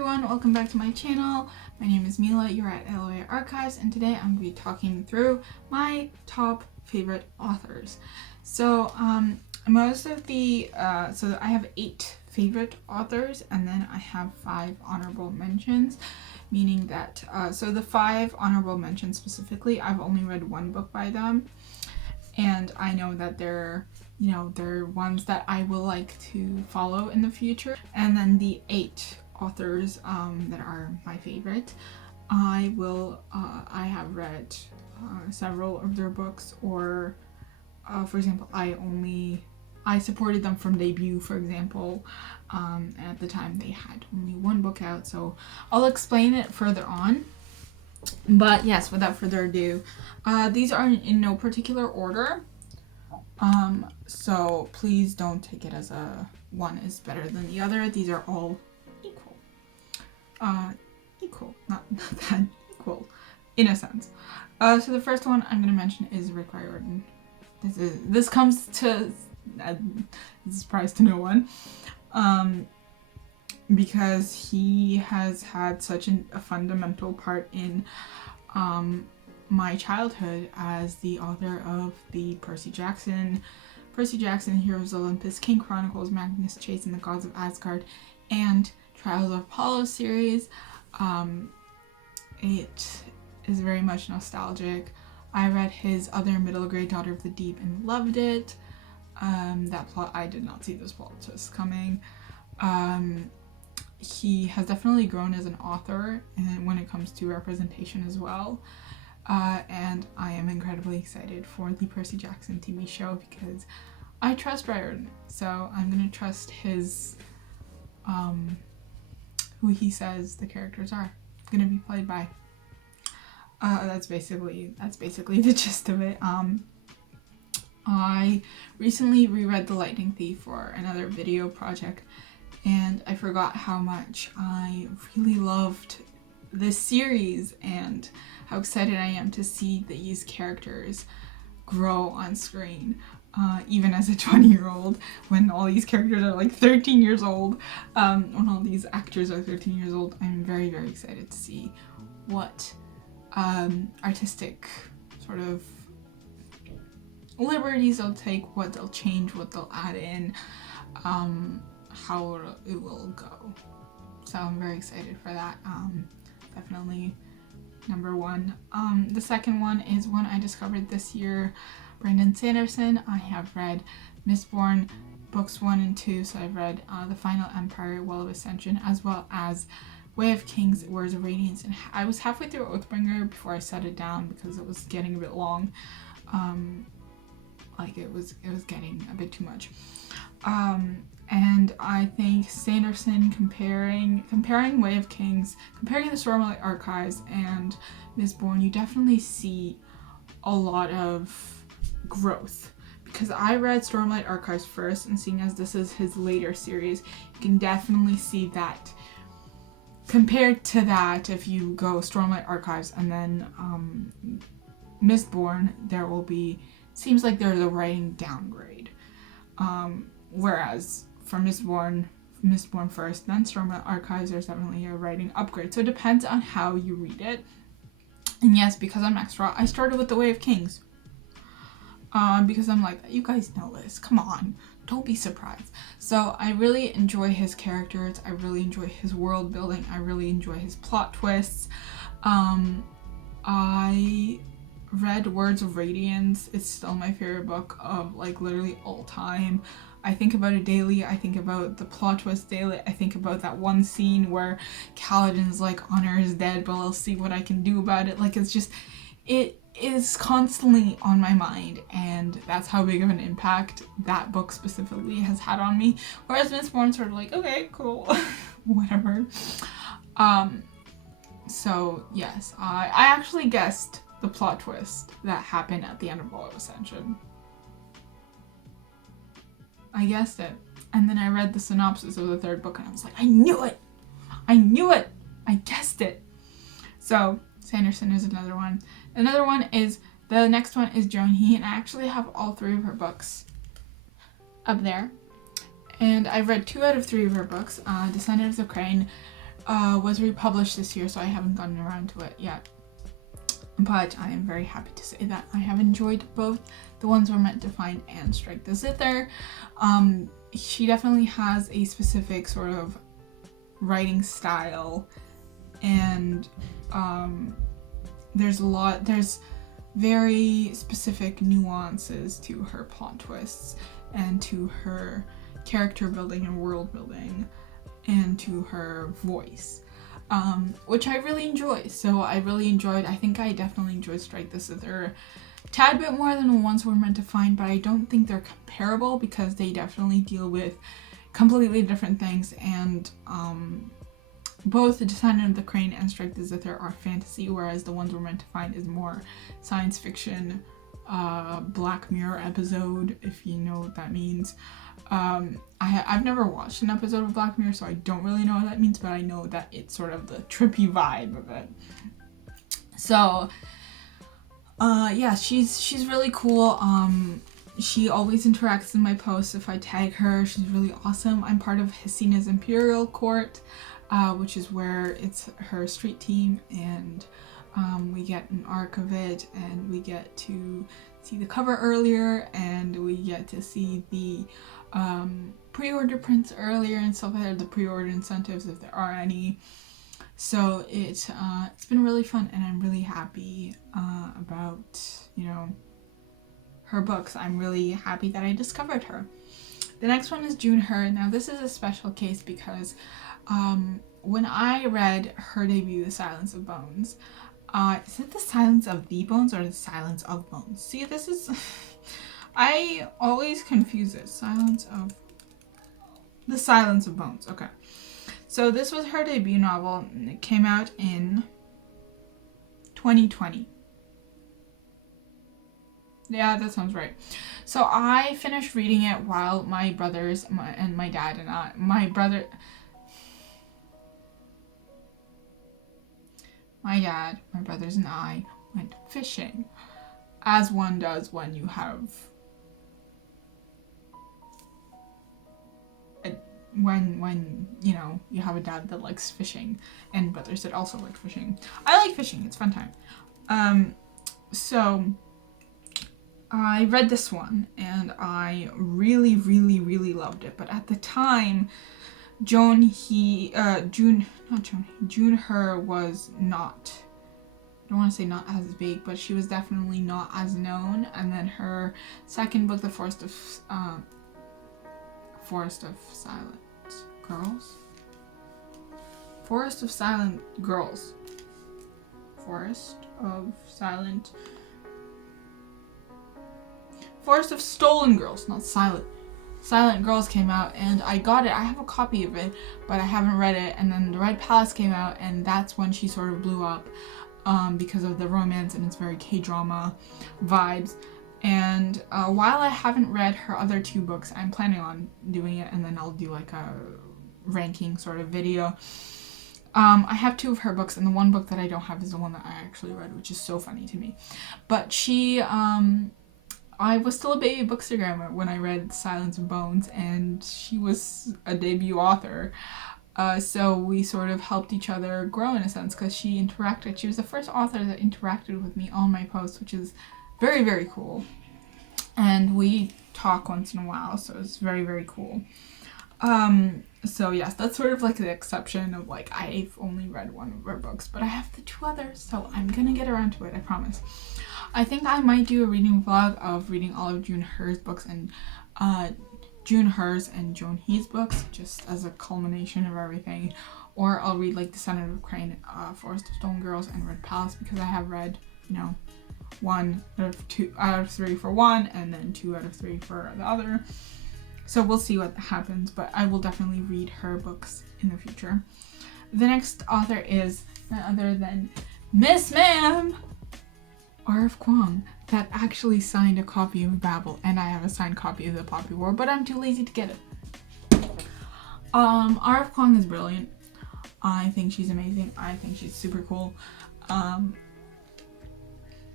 everyone, welcome back to my channel. My name is Mila, you're at LOA Archives, and today I'm going to be talking through my top favorite authors. So most of the, so I have 8 favorite authors, and then I have 5 honorable mentions, meaning that, so the 5 honorable mentions specifically, I've only read 1 book by them, and I know that they're ones that I will like to follow in the future. And then the 8 authors that are my favorite, I have read several of their books, or for example, I supported them from debut, for example, and at the time they had only 1 book out, so I'll explain it further on. But yes, without further ado, these are in no particular order. So please don't take it as one is better than the other. These are all equal. Not that equal, in a sense. So the first one I'm going to mention is Riordan. This comes to a surprise to no one, because he has had such a fundamental part in my childhood as the author of the Percy Jackson, Heroes of Olympus, King Chronicles, Magnus Chase and the Gods of Asgard, and Trials of Apollo series. It is very much nostalgic. I read his other middle grade, Daughter of the Deep, and loved it. That plot, I did not see this plot twist coming. He has definitely grown as an author, and when it comes to representation as well. And I am incredibly excited for the Percy Jackson TV show because I trust Riordan, so I'm gonna trust his, who he says the characters are gonna be played by. That's basically the gist of it. I recently reread The Lightning Thief for another video project, and I forgot how much I really loved this series and how excited I am to see these characters grow on screen, even as a 20-year-old, when all these characters are like 13 years old, when all these actors are 13 years old. I'm very, very excited to see what artistic sort of liberties they'll take, what they'll change, what they'll add in, how it will go. So I'm very excited for that. Definitely number 1. The second one is one I discovered this year, Brandon Sanderson. I have read Mistborn books 1 and 2, so I've read The Final Empire, Well of Ascension, as well as Way of Kings, Words of Radiance, and I was halfway through Oathbringer before I set it down because it was getting a bit long. It was getting a bit too much. And I think Sanderson comparing Way of Kings, comparing the Stormlight Archives and Mistborn, you definitely see a lot of growth. Because I read Stormlight Archives first, and seeing as this is his later series, you can definitely see that. Compared to that, if you go Stormlight Archives and then Mistborn, seems like there's a writing downgrade. Whereas for Mistborn first, then Stormlight Archives, there's definitely a writing upgrade. So it depends on how you read it. And yes, because I'm extra, I started with The Way of Kings. Because I'm like, you guys know this, come on, don't be surprised. So I really enjoy his characters, I really enjoy his world building, I really enjoy his plot twists. I read Words of Radiance. It's still my favorite book of literally all time. I think about it daily. I think about the plot twist daily. I think about that one scene where Kaladin's like, Honor is dead, but I'll see what I can do about it. It is constantly on my mind, and that's how big of an impact that book specifically has had on me. Whereas Mistborn sort of like, okay, cool, whatever. So yes, I actually guessed the plot twist that happened at the end of Well of Ascension. I guessed it. And then I read the synopsis of the 3rd book and I was like, I knew it! I guessed it! So, Sanderson is another one. The next one is Joan He, and I actually have all 3 of her books up there. And I've read 2 out of 3 of her books, Descendants of Crane, was republished this year, so I haven't gotten around to it yet. But I am very happy to say that I have enjoyed both The Ones We're Meant to Find and Strike the Zither. She definitely has a specific sort of writing style, and there's very specific nuances to her plot twists and to her character building and world building and to her voice, which I really enjoy. So I think I definitely enjoyed Strike the Zither a tad bit more than The Ones We're Meant to Find, but I don't think they're comparable because they definitely deal with completely different things, and both The Descendant of the Crane and Strike the Zither are fantasy, whereas The Ones We're Meant to Find is more science fiction, Black Mirror episode, if you know what that means. I've never watched an episode of Black Mirror, so I don't really know what that means, but I know that it's sort of the trippy vibe of it. So, yeah, she's really cool. She always interacts in my posts if I tag her. She's really awesome. I'm part of Hesina's Imperial Court, which is where it's her street team, and we get an arc of it, and we get to see the cover earlier, and we get to see the pre-order prints earlier and stuff like that, the pre-order incentives if there are any. So it's been really fun, and I'm really happy about, you know, her books. I'm really happy that I discovered her. The next one is Joan He. Now this is a special case because when I read her debut, The Silence of Bones, is it The Silence of the Bones or The Silence of Bones? See, this is I always confuse it. The Silence of Bones. Okay. So this was her debut novel, and it came out in 2020. Yeah, that sounds right. So I finished reading it while my brothers and my dad and I, my dad, my brothers and I went fishing, as one does when you have when you know you have a dad that likes fishing and brothers that also like fishing. I like fishing, it's a fun time. So I read this one and I really loved it, but at the time Joan He was not, I don't want to say not as big, but she was definitely not as known. And then her second book, The Forest of Silent Girls? Forest of Silent Girls. Forest of Stolen Girls, not Silent. Silent Girls came out, and I got it. I have a copy of it, but I haven't read it. And then The Red Palace came out, and that's when she sort of blew up because of the romance and its very K-drama vibes. And while I haven't read her other two books, I'm planning on doing it, and then I'll do like a ranking sort of video. I have two of her books, and the one book that I don't have is the one that I actually read, which is so funny to me. But she, I was still a baby bookstagrammer when I read Silence of Bones, and she was a debut author. So we sort of helped each other grow in a sense, because she was the first author that interacted with me on my posts, which is very cool. And we talk once in a while, so it's very cool. So yes, that's sort of like the exception of like I've only read one of her books, but I have the two others, so I'm gonna get around to it, I promise. I think I might do a reading vlog of reading all of Joan He's books and Joan He's books, just as a culmination of everything. Or I'll read like Descendant of the Crane, Forest of Stolen Girls, and Red Palace, because I have read, you know, 1 out of 3 for one, and then 2 out of 3 for the other. So we'll see what happens, but I will definitely read her books in the future. The next author is none other than Miss Ma'am R.F.Kuang, that actually signed a copy of Babel, and I have a signed copy of The Poppy War, but I'm too lazy to get it. R.F.Kuang is brilliant. I think she's amazing. I think she's super cool.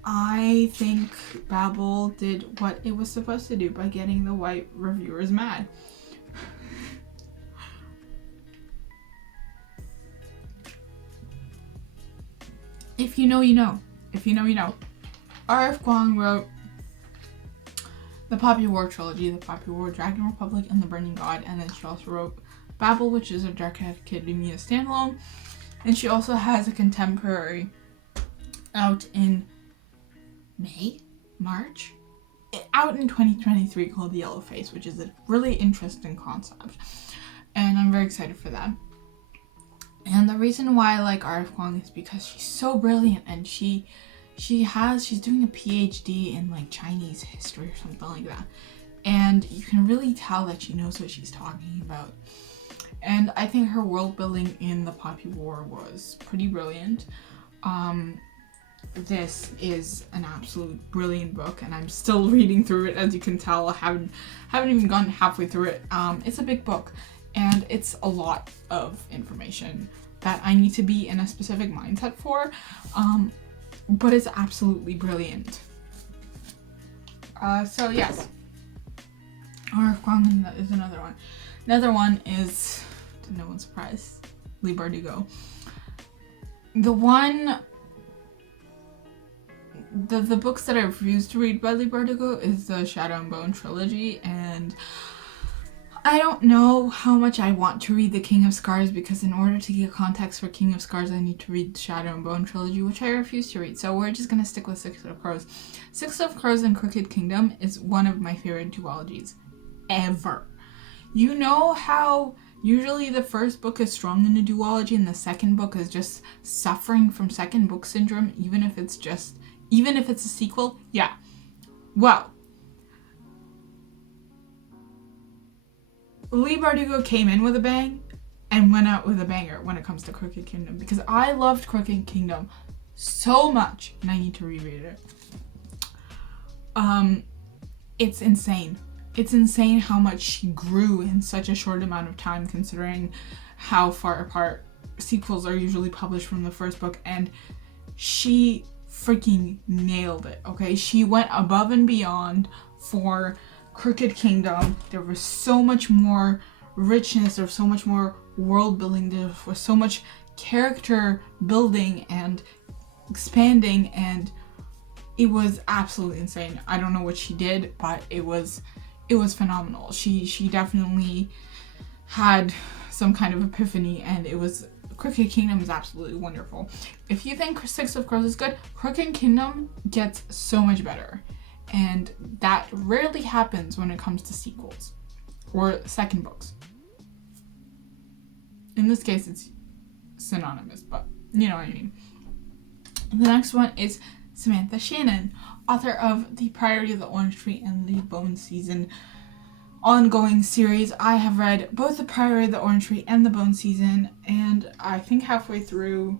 I think Babel did what it was supposed to do by getting the white reviewers mad. If you know, you know. If you know, you know. R.F.Kuang wrote the Poppy War trilogy, the Poppy War, Dragon Republic, and the Burning God, and then she also wrote Babel, which is a Dark Academia standalone, and she also has a contemporary out in March, out in 2023 called The Yellow Face, which is a really interesting concept, and I'm very excited for that. And the reason why I like R.F.Kuang is because she's so brilliant, and she's doing a PhD in like Chinese history or something like that, and you can really tell that she knows what she's talking about. And I think her world building in the Poppy War was pretty brilliant. This is an absolute brilliant book, and I'm still reading through it. As you can tell, I haven't even gone halfway through it. It's a big book, and it's a lot of information that I need to be in a specific mindset for. But it's absolutely brilliant. So yes, R.F.Kuang is another one. Another one is, to no one's surprise, Leigh Bardugo. The books that I refuse to read by Leigh Bardugo is the Shadow and Bone trilogy, and I don't know how much I want to read the King of Scars, because in order to get context for King of Scars, I need to read the Shadow and Bone trilogy, which I refuse to read. So we're just gonna stick with Six of Crows. Six of Crows and Crooked Kingdom is one of my favorite duologies ever. You know how usually the first book is strong in a duology and the second book is just suffering from second book syndrome, even if it's a sequel? Yeah. Well, Leigh Bardugo came in with a bang and went out with a banger when it comes to Crooked Kingdom, because I loved Crooked Kingdom so much, and I need to reread it. It's insane. It's insane how much she grew in such a short amount of time, considering how far apart sequels are usually published from the first book, and she freaking nailed it, okay? She went above and beyond for Crooked Kingdom. There was so much more richness, there was so much more world building, there was so much character building and expanding, and it was absolutely insane. I don't know what she did, but it was phenomenal. She definitely had some kind of epiphany, and Crooked Kingdom is absolutely wonderful. If you think Six of Crows is good, Crooked Kingdom gets so much better. And that rarely happens when it comes to sequels or second books. In this case, it's synonymous, but you know what I mean. The next one is Samantha Shannon, author of the Priory of the Orange Tree and the Bone Season ongoing series. I have read both the Priory of the Orange Tree and the Bone Season, and I think halfway through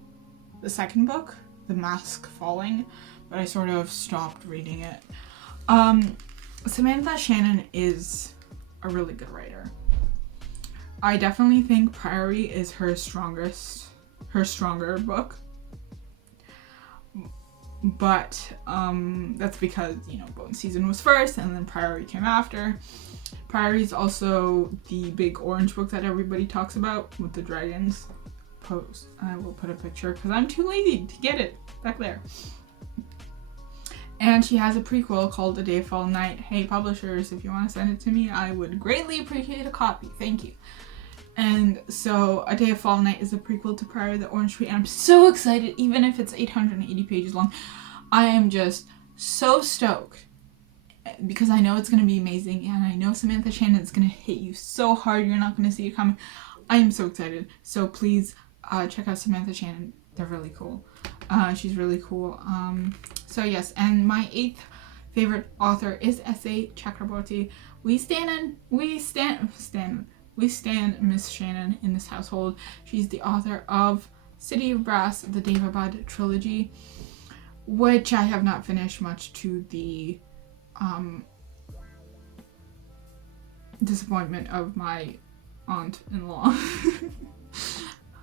the second book, The Mask Falling, but I sort of stopped reading it. Samantha Shannon is a really good writer. I definitely think Priory is her stronger book. But that's because, Bone Season was first and then Priory came after. Priory is also the big orange book that everybody talks about with the dragons. I will put a picture because I'm too lazy to get it back there. And she has a prequel called A Day of Fall Night. Hey, publishers, if you want to send it to me, I would greatly appreciate a copy. Thank you. And so A Day of Fall Night is a prequel to Priory of the Orange Tree, and I'm so excited, even if it's 880 pages long. I am just so stoked because I know it's going to be amazing, and I know Samantha Shannon is going to hit you so hard you're not going to see it coming. I am so excited. So please check out Samantha Shannon. They're really cool. She's really cool. So yes, and my 8th favorite author is S.A. Chakraborty. We stand Miss Shannon in this household. She's the author of City of Brass, the Devabad trilogy, which I have not finished, much to the disappointment of my aunt-in-law.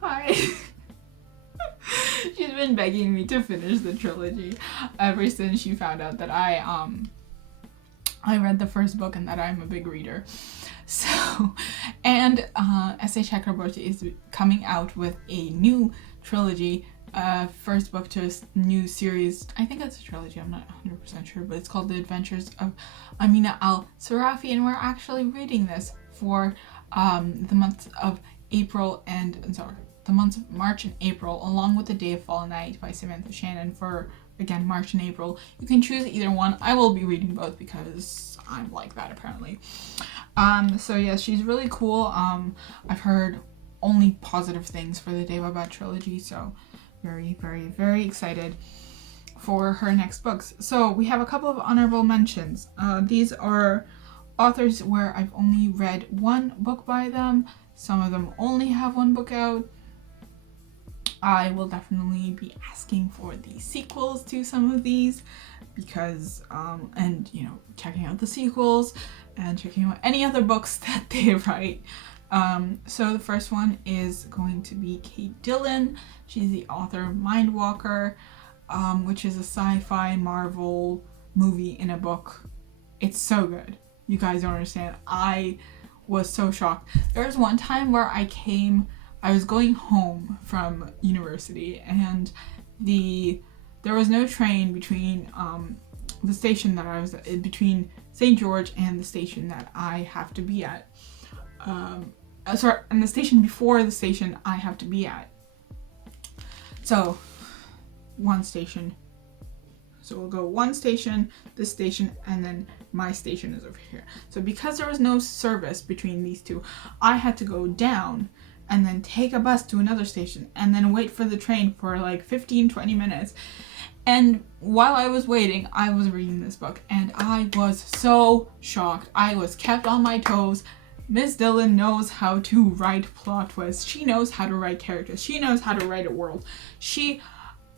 Hi. She's been begging me to finish the trilogy ever since she found out that I read the first book and that I'm a big reader. So, and S.A. Chakraborty is coming out with a new trilogy first book to a new series. I think it's a trilogy, I'm not 100% sure, but it's called The Adventures of Amina al-Sarafi, and we're actually reading this for the months of the months of March and April, along with The Day of Fall Night by Samantha Shannon for, again, March and April. You can choose either one. I will be reading both because I'm like that, apparently. So yeah, she's really cool. I've heard only positive things for the Devabad trilogy, so very, very, very excited for her next books. So we have a couple of honorable mentions. These are authors where I've only read one book by them. Some of them only have one book out. I will definitely be asking for the sequels to some of these because, and you know, checking out the sequels and checking out any other books that they write. So the first one is going to be Kate Dillon. She's the author of Mindwalker, which is a sci-fi Marvel movie in a book. It's so good. You guys don't understand. I was so shocked. There was one time where I was going home from university, and there was no train between the station that I was at, between St. George and the station that I have to be at. And the station before the station I have to be at. So, one station. So we'll go one station, this station, and then my station is over here. So because there was no service between these two, I had to go down and then take a bus to another station and then wait for the train for like 15-20 minutes. And while I was waiting, I was reading this book and I was so shocked. I was kept on my toes. Miss Dillon knows how to write plot twists. She knows how to write characters. She knows how to write a world.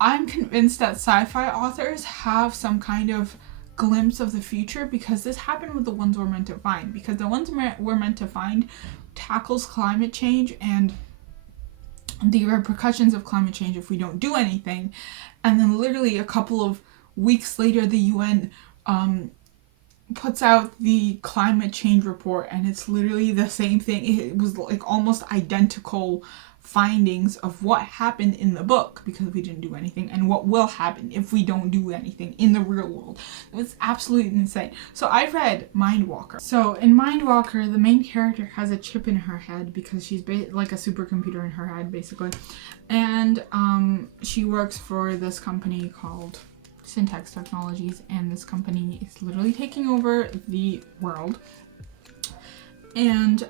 I'm convinced that sci-fi authors have some kind of glimpse of the future, because this happened with the ones we're meant to find. Because the ones we're meant to find tackles climate change and the repercussions of climate change if we don't do anything. And then literally a couple of weeks later, the UN puts out the climate change report, and it's literally the same thing. It was like almost identical findings of what happened in the book because we didn't do anything, and what will happen if we don't do anything in the real world. It was absolutely insane. So I read Mindwalker. So in Mindwalker, the main character has a chip in her head because she's like a supercomputer in her head, basically. And she works for this company called Syntax Technologies, and this company is literally taking over the world. And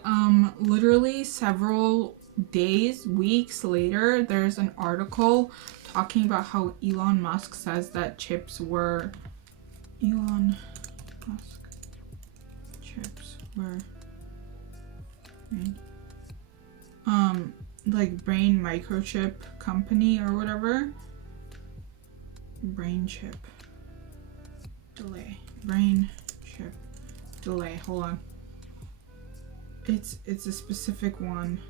literally several days, weeks later, there's an article talking about how Elon Musk says that like brain microchip company or whatever. Brain chip delay. Hold on. It's a specific one.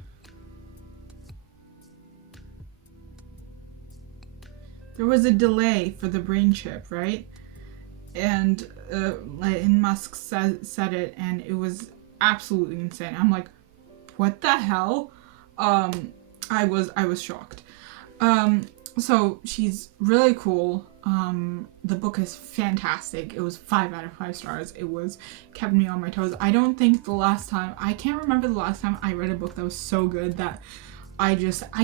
There was a delay for the brain chip, right? And Musk said it, and it was absolutely insane. I'm like, what the hell? I was shocked. So she's really cool. The book is fantastic. It was 5 out of 5 stars. It kept me on my toes. I can't remember the last time I read a book that was so good that I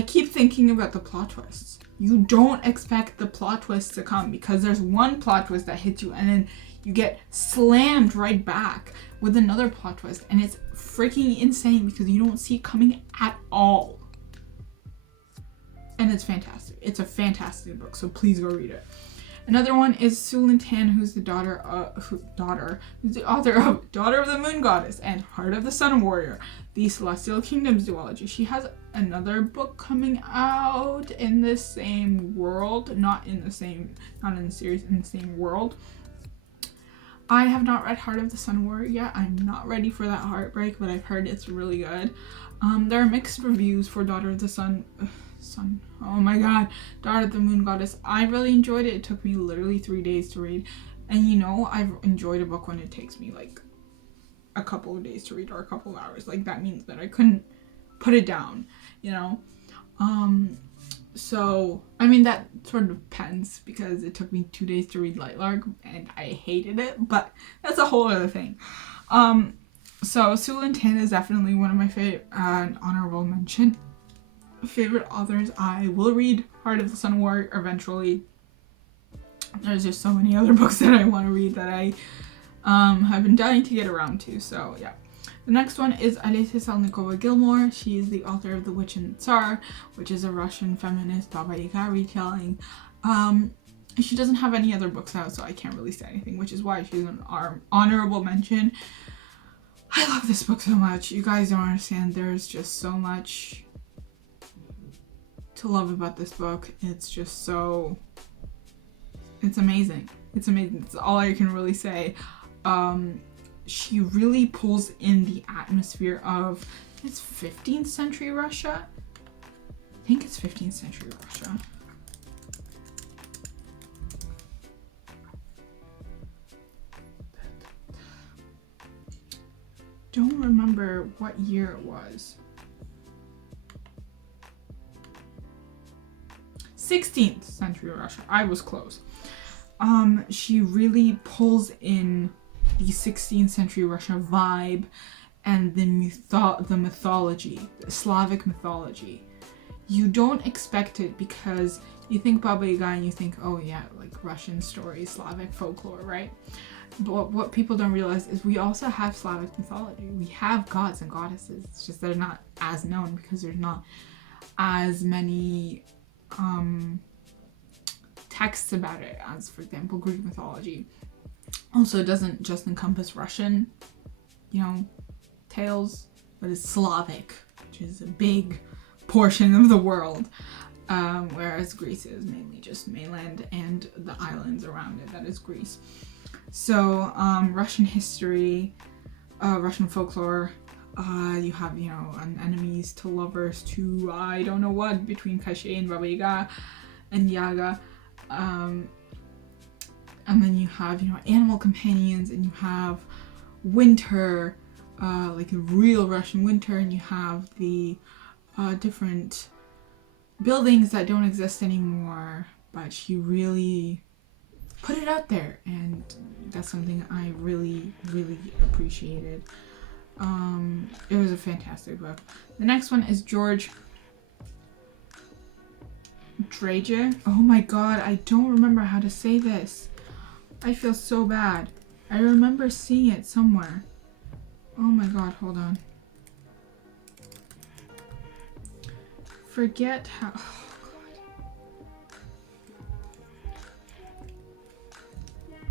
keep thinking about the plot twists. You don't expect the plot twists to come because there's one plot twist that hits you and then you get slammed right back with another plot twist, and it's freaking insane because you don't see it coming at all. And it's fantastic. It's a fantastic book, so please go read it. Another one is Lynn Tan, who's the who's the author of Daughter of the Moon Goddess and Heart of the Sun Warrior, the Celestial Kingdoms duology. She has another book coming out in the same world, not in the series, in the same world. I have not read Heart of the Sun Warrior yet. I'm not ready for that heartbreak, but I've heard it's really good. There are mixed reviews for Daughter of the Sun. Oh my god, Daughter of the Moon Goddess. I really enjoyed it. It took me literally 3 days to read. And you know, I've enjoyed a book when it takes me like a couple of days to read or a couple of hours. Like that means that I couldn't put it down, you know? So I mean, that sort of depends because it took me 2 days to read Lightlark and I hated it, but that's a whole other thing. So Lynn Tan is definitely one of my favorite, honorable mention favorite authors. I will read Heart of the Sun War eventually. There's just so many other books that I want to read that I have been dying to get around to, so yeah. The next one is Olesya Salnikova Gilmore. She is the author of The Witch and the Tsar, which is a Russian feminist Baba Yaga retelling. She doesn't have any other books out, so I can't really say anything, which is why she's an honorable mention. I love this book so much. You guys don't understand. There's just so much to love about this book. It's just so... It's amazing. It's amazing. That's all I can really say. She really pulls in the atmosphere of, it's 15th century Russia? I think it's 15th century Russia. Don't remember what year it was. 16th century Russia. I was close. She really pulls in the 16th century Russia vibe and the mythology, the Slavic mythology. You don't expect it because you think Baba Yaga and you think, oh yeah, like Russian stories, Slavic folklore, right? But what people don't realize is we also have Slavic mythology. We have gods and goddesses. It's just they're not as known because there's not as many texts about it as, for example, Greek mythology. Also, it doesn't just encompass Russian, tales, but it's Slavic, which is a big portion of the world, whereas Greece is mainly just mainland and the islands around it, that is Greece. So, Russian history, Russian folklore, you have, an enemies to lovers to, I don't know what, between Kashey and Baba Yaga and Yaga. And then you have, animal companions, and you have winter, like a real Russian winter, and you have the different buildings that don't exist anymore, but she really put it out there, and that's something I really, really appreciated. It was a fantastic book. The next one is Jreije. Oh my god, I don't remember how to say this. I feel so bad. I remember seeing it somewhere. Oh my god, hold on. Forget how... Oh god.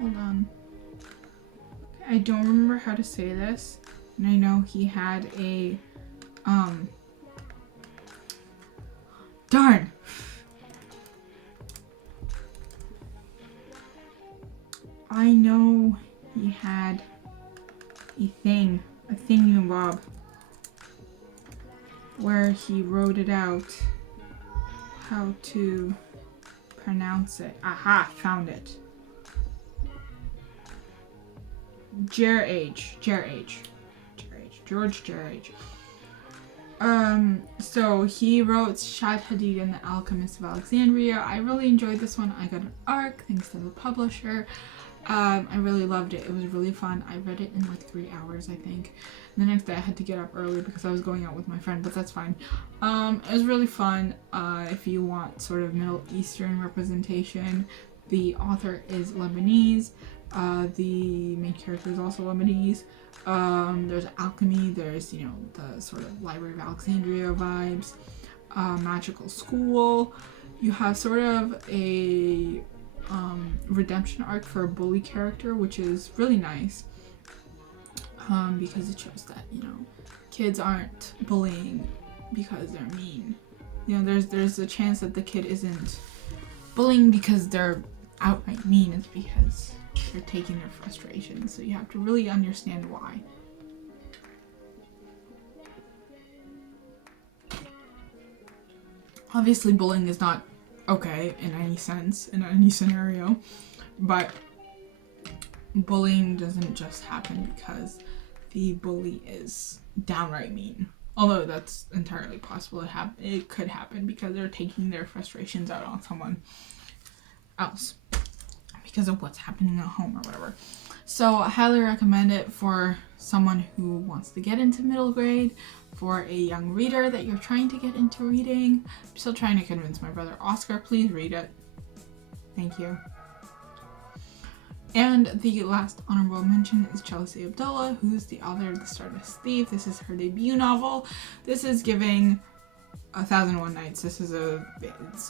Hold on. I don't remember how to say this. And I know he had a... Darn! I know he had a thingamabob where he wrote it out how to pronounce it. Aha, found it. Jreije. George Jreije. So he wrote Shad Hadid and the Alchemist of Alexandria. I really enjoyed this one. I got an ARC thanks to the publisher. I really loved it. It was really fun. I read it in like 3 hours, I think. And the next day I had to get up early because I was going out with my friend, but that's fine. It was really fun. If you want sort of Middle Eastern representation, the author is Lebanese. The main character is also Lebanese. There's alchemy, there's, the sort of Library of Alexandria vibes, magical school. You have sort of a redemption arc for a bully character, which is really nice, because it shows that, kids aren't bullying because they're mean. There's a chance that the kid isn't bullying because they're outright mean. It's because they're taking their frustration, so you have to really understand why. Obviously, bullying is not okay in any sense, in any scenario, but bullying doesn't just happen because the bully is downright mean. Although that's entirely possible. It could happen because they're taking their frustrations out on someone else because of what's happening at home or whatever. So I highly recommend it for someone who wants to get into middle grade, for a young reader that you're trying to get into reading. I'm still trying to convince my brother Oscar, please read it. Thank you. And the last honorable mention is Chelsea Abdullah, who's the author of The Stardust Thief. This is her debut novel. This is giving 1001 Nights. It's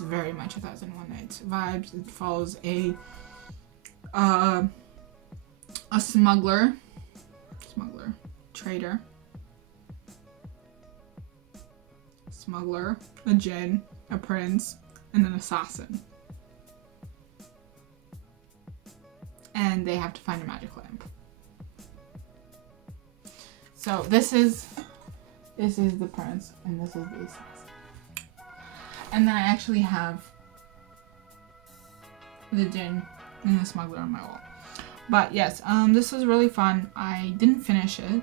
very much 1001 Nights vibes. It follows a smuggler, trader, a djinn, a prince, and an assassin. And they have to find a magic lamp. So this is the prince, and this is the assassin. And then I actually have the djinn and the smuggler on my wall. But yes, this was really fun. I didn't finish it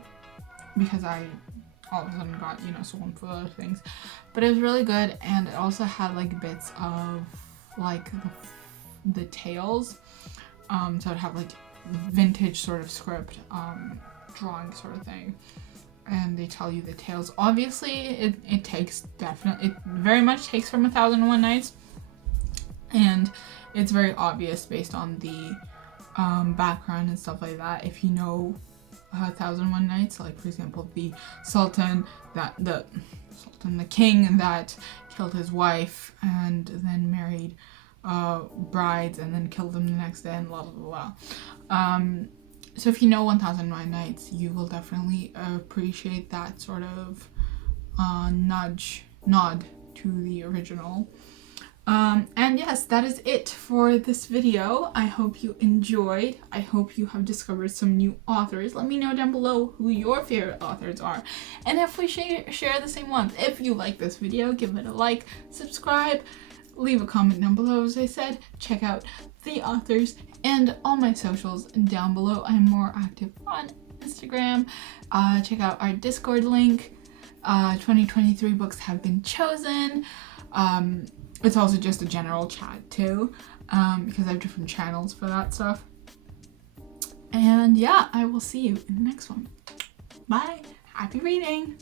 because I all of a sudden got, swollen for other things. But it was really good, and it also had like bits of like the tales. So it'd have like vintage sort of script, drawing sort of thing. And they tell you the tales. Obviously, it very much takes from 1001 Nights. And it's very obvious based on the background and stuff like that. If you know 1001 Nights, like for example, the king that killed his wife and then married brides and then killed them the next day and blah blah blah. So if you know 1001 Nights, you will definitely appreciate that sort of nod to the original. And yes, that is it for this video. I hope you enjoyed. I hope you have discovered some new authors. Let me know down below who your favorite authors are, and if we share the same ones. If you like this video, give it a like, subscribe, leave a comment down below. As I said, check out the authors and all my socials down below. I'm more active on Instagram. Check out our Discord link. 2023 books have been chosen. It's also just a general chat too, because I have different channels for that stuff. And yeah, I will see you in the next one. Bye. Happy reading.